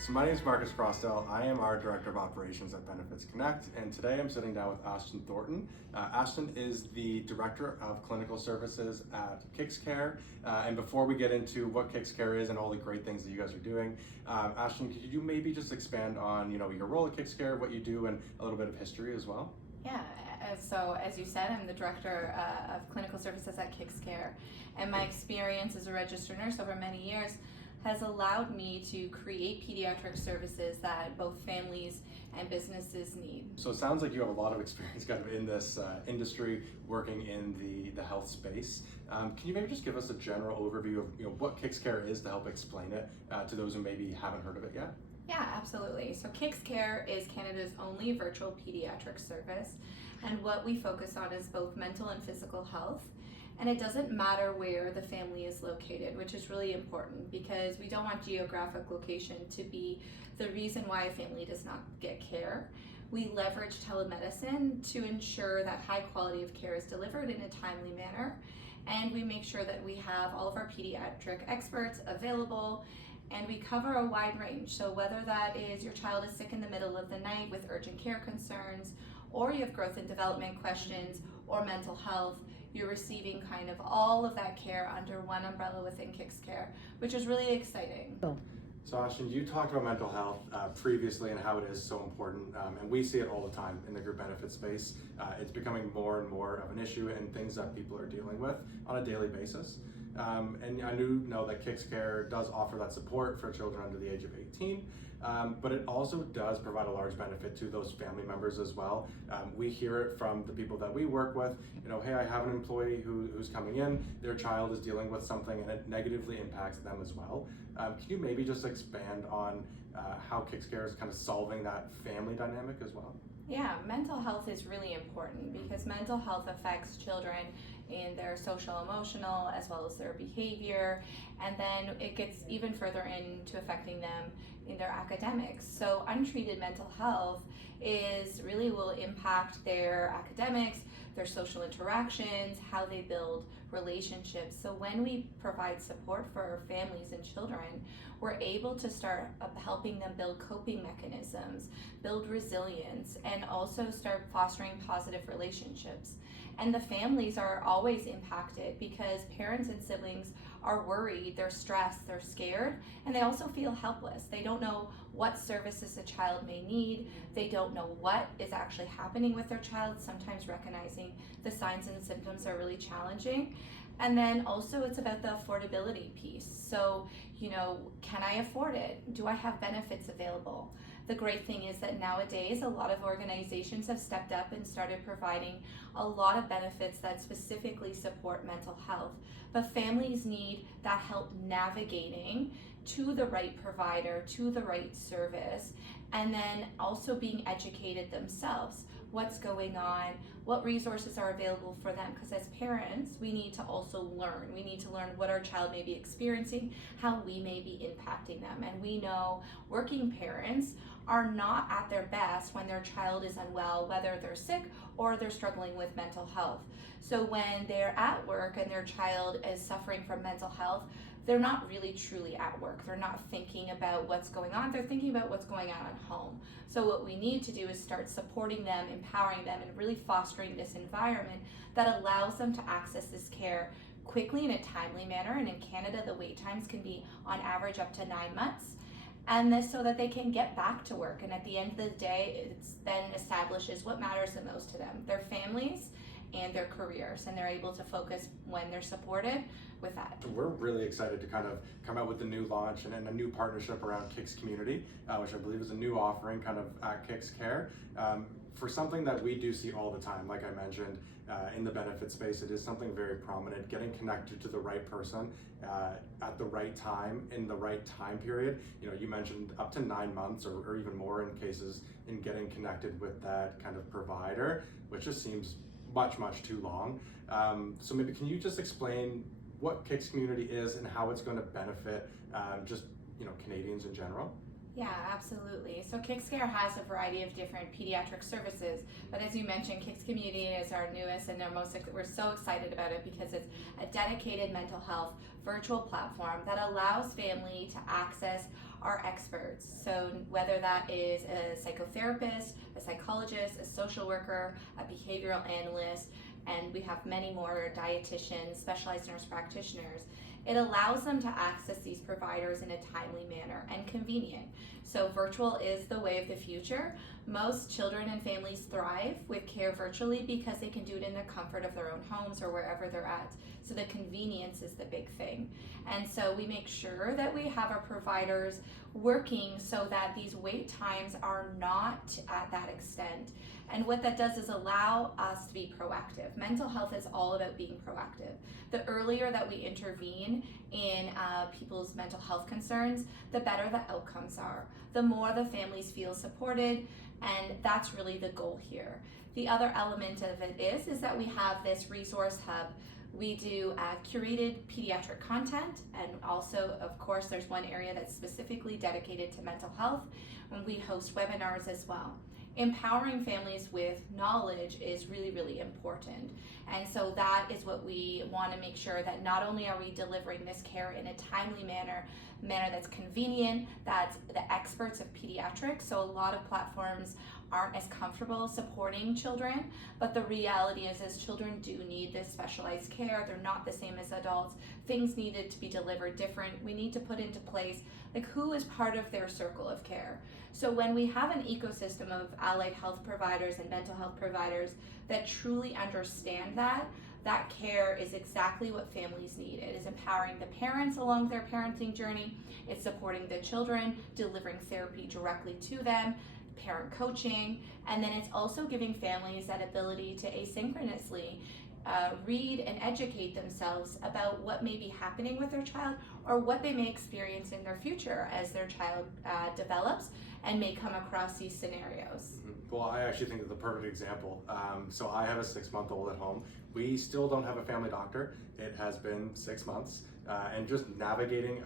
So my name is Marcus Crosdell. I am our Director of Operations at Benefits Connect, and today I'm sitting down with Ashton Thornton. Ashton is the Director of Clinical Services at KixCare. And before we get into what KixCare is and all the great things that you guys are doing, Ashton, could you maybe just expand on your role at KixCare, what you do, and a little bit of history as well? Yeah, so as you said, I'm the Director of Clinical Services at KixCare, and my experience as a registered nurse over many years has allowed me to create pediatric services that both families and businesses need. So it sounds like you have a lot of experience kind of in this industry, working in the health space. Can you maybe just give us a general overview of what KixCare is to help explain it to those who maybe haven't heard of it yet? Yeah, absolutely. So KixCare is Canada's only virtual pediatric service, and what we focus on is both mental and physical health. And it doesn't matter where the family is located, which is really important because we don't want geographic location to be the reason why a family does not get care. We leverage telemedicine to ensure that high quality of care is delivered in a timely manner. And we make sure that we have all of our pediatric experts available, and we cover a wide range. So whether that is your child is sick in the middle of the night with urgent care concerns, or you have growth and development questions, or mental health, you're receiving kind of all of that care under one umbrella within KixCare, which is really exciting. So Ashton, you talked about mental health previously and how it is so important, and we see it all the time in the group benefit space. It's becoming more and more of an issue and things that people are dealing with on a daily basis. And I do know that KixCare does offer that support for children under the age of 18, but it also does provide a large benefit to those family members as well. We hear it from the people that we work with, hey, I have an employee who's coming in, their child is dealing with something and it negatively impacts them as well. Can you maybe just expand on how KixCare is kind of solving that family dynamic as well? Yeah, mental health is really important because mental health affects children in their social, emotional, as well as their behavior, and then it gets even further into affecting them in their academics. So untreated mental health will impact their academics, their social interactions, how they build relationships. So when we provide support for our families and children, we're able to start helping them build coping mechanisms, build resilience, and also start fostering positive relationships. And the families are always impacted because parents and siblings are worried, they're stressed, they're scared, and they also feel helpless. They don't know what services a child may need. They don't know what is actually happening with their child. Sometimes recognizing the signs and symptoms are really challenging. And then also it's about the affordability piece. So, can I afford it? Do I have benefits available? The great thing is that nowadays a lot of organizations have stepped up and started providing a lot of benefits that specifically support mental health. But families need that help navigating to the right provider, to the right service, and then also being educated themselves. What's going on, what resources are available for them, because as parents, we need to also learn. We need to learn what our child may be experiencing, how we may be impacting them. And we know working parents are not at their best when their child is unwell, whether they're sick or they're struggling with mental health. So when they're at work and their child is suffering from mental health, they're not really truly at work. They're not thinking about what's going on. They're thinking about what's going on at home. So what we need to do is start supporting them, empowering them, and really fostering this environment that allows them to access this care quickly in a timely manner. And in Canada, the wait times can be on average up to 9 months. And this so that they can get back to work. And at the end of the day, it's then establishes what matters the most to them, their families and their careers, and they're able to focus when they're supported with that. We're really excited to kind of come out with the new launch and a new partnership around KixCommunity, which I believe is a new offering kind of at KixCare. For something that we do see all the time, like I mentioned, in the benefit space, it is something very prominent, getting connected to the right person at the right time, in the right time period. You mentioned up to 9 months or even more in cases in getting connected with that kind of provider, which just seems much too long. So maybe can you just explain what KixCommunity is and how it's going to benefit just Canadians in general? Yeah, absolutely. So KixCare has a variety of different pediatric services, but as you mentioned, KixCommunity is our newest and we're so excited about it because it's a dedicated mental health virtual platform that allows family to access our experts. So whether that is a psychotherapist, a psychologist, a social worker, a behavioral analyst, and we have many more dietitians, specialized nurse practitioners. It allows them to access these providers in a timely manner and convenient. So virtual is the way of the future. Most children and families thrive with care virtually because they can do it in the comfort of their own homes or wherever they're at. So the convenience is the big thing. And so we make sure that we have our providers working so that these wait times are not at that extent. And what that does is allow us to be proactive. Mental health is all about being proactive. The earlier that we intervene in people's mental health concerns, the better the outcomes are. The more the families feel supported, and that's really the goal here. The other element of it is that we have this resource hub. We do curated pediatric content, and also, of course, there's one area that's specifically dedicated to mental health, and we host webinars as well. Empowering families with knowledge is really, really important. And so that is what we want to make sure that not only are we delivering this care in a timely manner that's convenient, that's the experts of pediatrics. So a lot of platforms aren't as comfortable supporting children, but the reality is children do need this specialized care. They're not the same as adults. Things needed to be delivered different. We need to put into place like who is part of their circle of care. So when we have an ecosystem of allied health providers and mental health providers that truly understand that care is exactly what families need. It is empowering the parents along their parenting journey. It's supporting the children, delivering therapy directly to them, parent coaching, and then it's also giving families that ability to asynchronously read and educate themselves about what may be happening with their child or what they may experience in their future as their child develops and may come across these scenarios. Well, I actually think of the perfect example. So I have a 6-month-old at home. We still don't have a family doctor. It has been 6 months, and just navigating,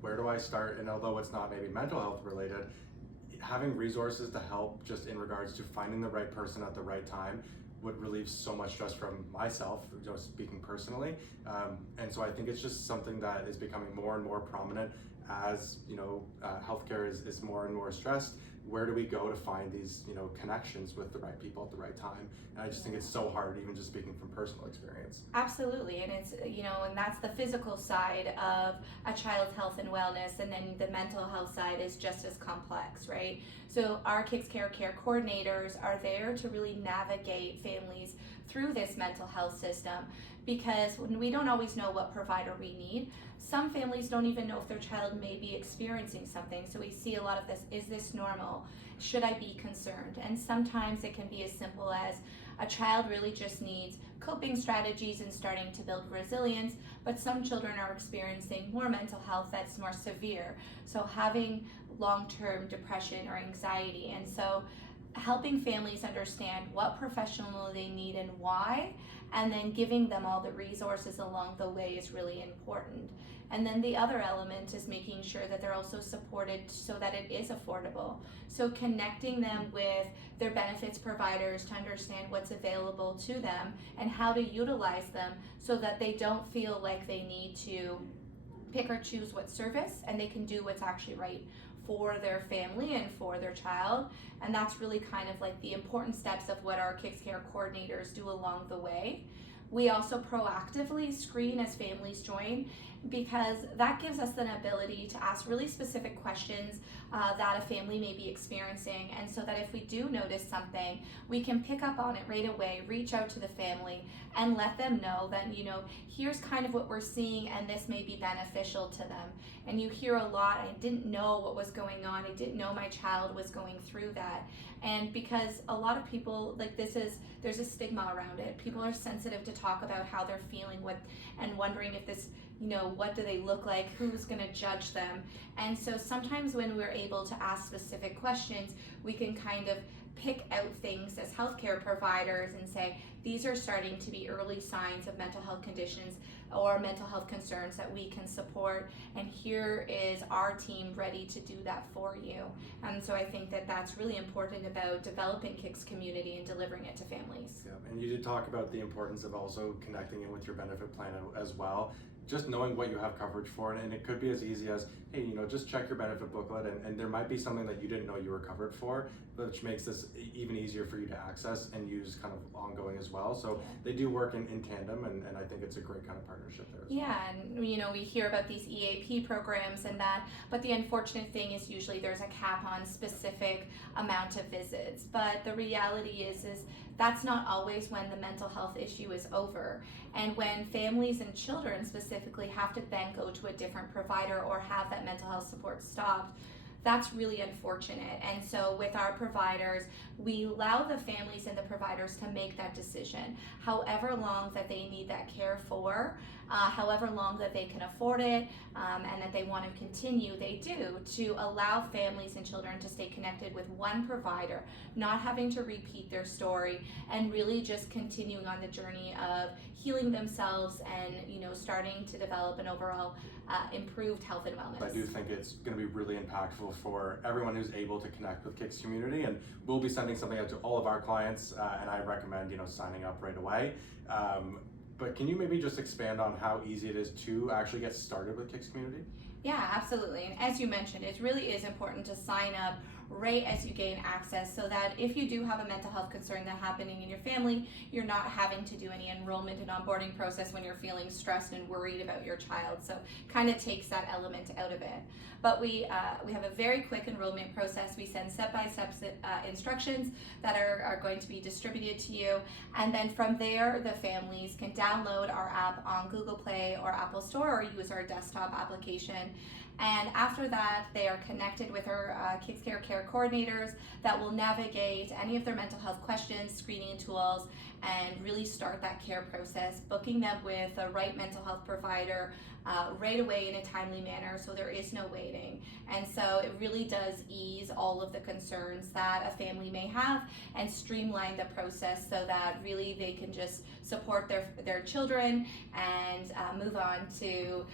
where do I start? And although it's not maybe mental health related, having resources to help just in regards to finding the right person at the right time would relieve so much stress from myself, speaking personally. And so I think it's just something that is becoming more and more prominent as healthcare is more and more stressed. Where do we go to find these connections with the right people at the right time? And I just think it's so hard, even just speaking from personal experience. Absolutely, and it's and that's the physical side of a child's health and wellness, and then the mental health side is just as complex, right? So our KixCare care coordinators are there to really navigate families through this mental health system, because when we don't always know what provider we need, some families don't even know if their child may be experiencing something. So we see a lot of this, is this normal? Should I be concerned? And sometimes it can be as simple as a child really just needs coping strategies and starting to build resilience, but some children are experiencing more mental health that's more severe. So having long-term depression or anxiety. And so helping families understand what professional they need and why, and then giving them all the resources along the way is really important. And then the other element is making sure that they're also supported so that it is affordable. So connecting them with their benefits providers to understand what's available to them and how to utilize them so that they don't feel like they need to pick or choose what service, and they can do what's actually right for their family and for their child. And that's really kind of like the important steps of what our KixCare coordinators do along the way. We also proactively screen as families join, because that gives us an ability to ask really specific questions that a family may be experiencing, and so that if we do notice something, we can pick up on it right away, reach out to the family and let them know that here's kind of what we're seeing and this may be beneficial to them. And you hear a lot, I didn't know what was going on, I didn't know my child was going through that. And because a lot of people, there's a stigma around it. People are sensitive to talk about how they're feeling and wondering if this, what do they look like, who's gonna judge them. And so sometimes when we're able to ask specific questions, we can kind of pick out things as healthcare providers and say, these are starting to be early signs of mental health conditions or mental health concerns that we can support, and here is our team ready to do that for you. And so I think that that's really important about developing KixCommunity and delivering it to families. Yeah, and you did talk about the importance of also connecting in with your benefit plan as well. Just knowing what you have coverage for, and it could be as easy as, hey, just check your benefit booklet, and there might be something that you didn't know you were covered for, which makes this even easier for you to access and use kind of ongoing as well. So they do work in tandem, and I think it's a great kind of partnership there as well. Yeah, and we hear about these EAP programs and that, but the unfortunate thing is usually there's a cap on specific amount of visits. But the reality is that's not always when the mental health issue is over. And when families and children specifically have to then go to a different provider or have that mental health support stopped, that's really unfortunate. And so with our providers, we allow the families and the providers to make that decision, however long that they need that care for, however long that they can afford it, and that they want to continue, they do, to allow families and children to stay connected with one provider, not having to repeat their story, and really just continuing on the journey of healing themselves and starting to develop an overall improved health and wellness. I do think it's going to be really impactful for everyone who's able to connect with KixCommunity, and we'll be sending something out to all of our clients, and I recommend signing up right away. But can you maybe just expand on how easy it is to actually get started with KixCommunity? Yeah, absolutely. And as you mentioned, it really is important to sign up right as you gain access, so that if you do have a mental health concern that's happening in your family, you're not having to do any enrollment and onboarding process when you're feeling stressed and worried about your child. So kind of takes that element out of it. But we have a very quick enrollment process. We send step-by-step instructions that are going to be distributed to you. And then from there, the families can download our app on Google Play or Apple Store, or use our desktop application. And after that, they are connected with our KixCare care coordinators that will navigate any of their mental health questions, screening tools, and really start that care process, booking them with the right mental health provider right away in a timely manner, so there is no waiting. And so it really does ease all of the concerns that a family may have and streamline the process so that really they can just support their children and move on to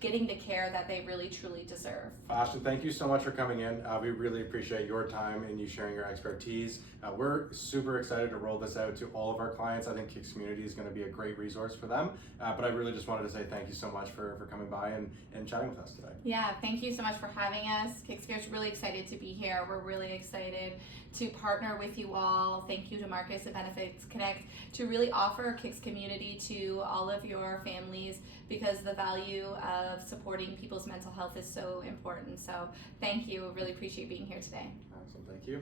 getting the care that they really truly deserve. Ashton, thank you so much for coming in. We really appreciate your time and you sharing your expertise. We're super excited to roll this out to all of our clients. I think KixCommunity is going to be a great resource for them. But I really just wanted to say thank you so much for coming by and chatting with us today. Yeah, thank you so much for having us. KixCare is really excited to be here. We're really excited to partner with you all. Thank you to Marcus and Benefits Connect to really offer KixCommunity to all of your families, because the value of supporting people's mental health is so important. So thank you. Really appreciate being here today. Awesome. Thank you.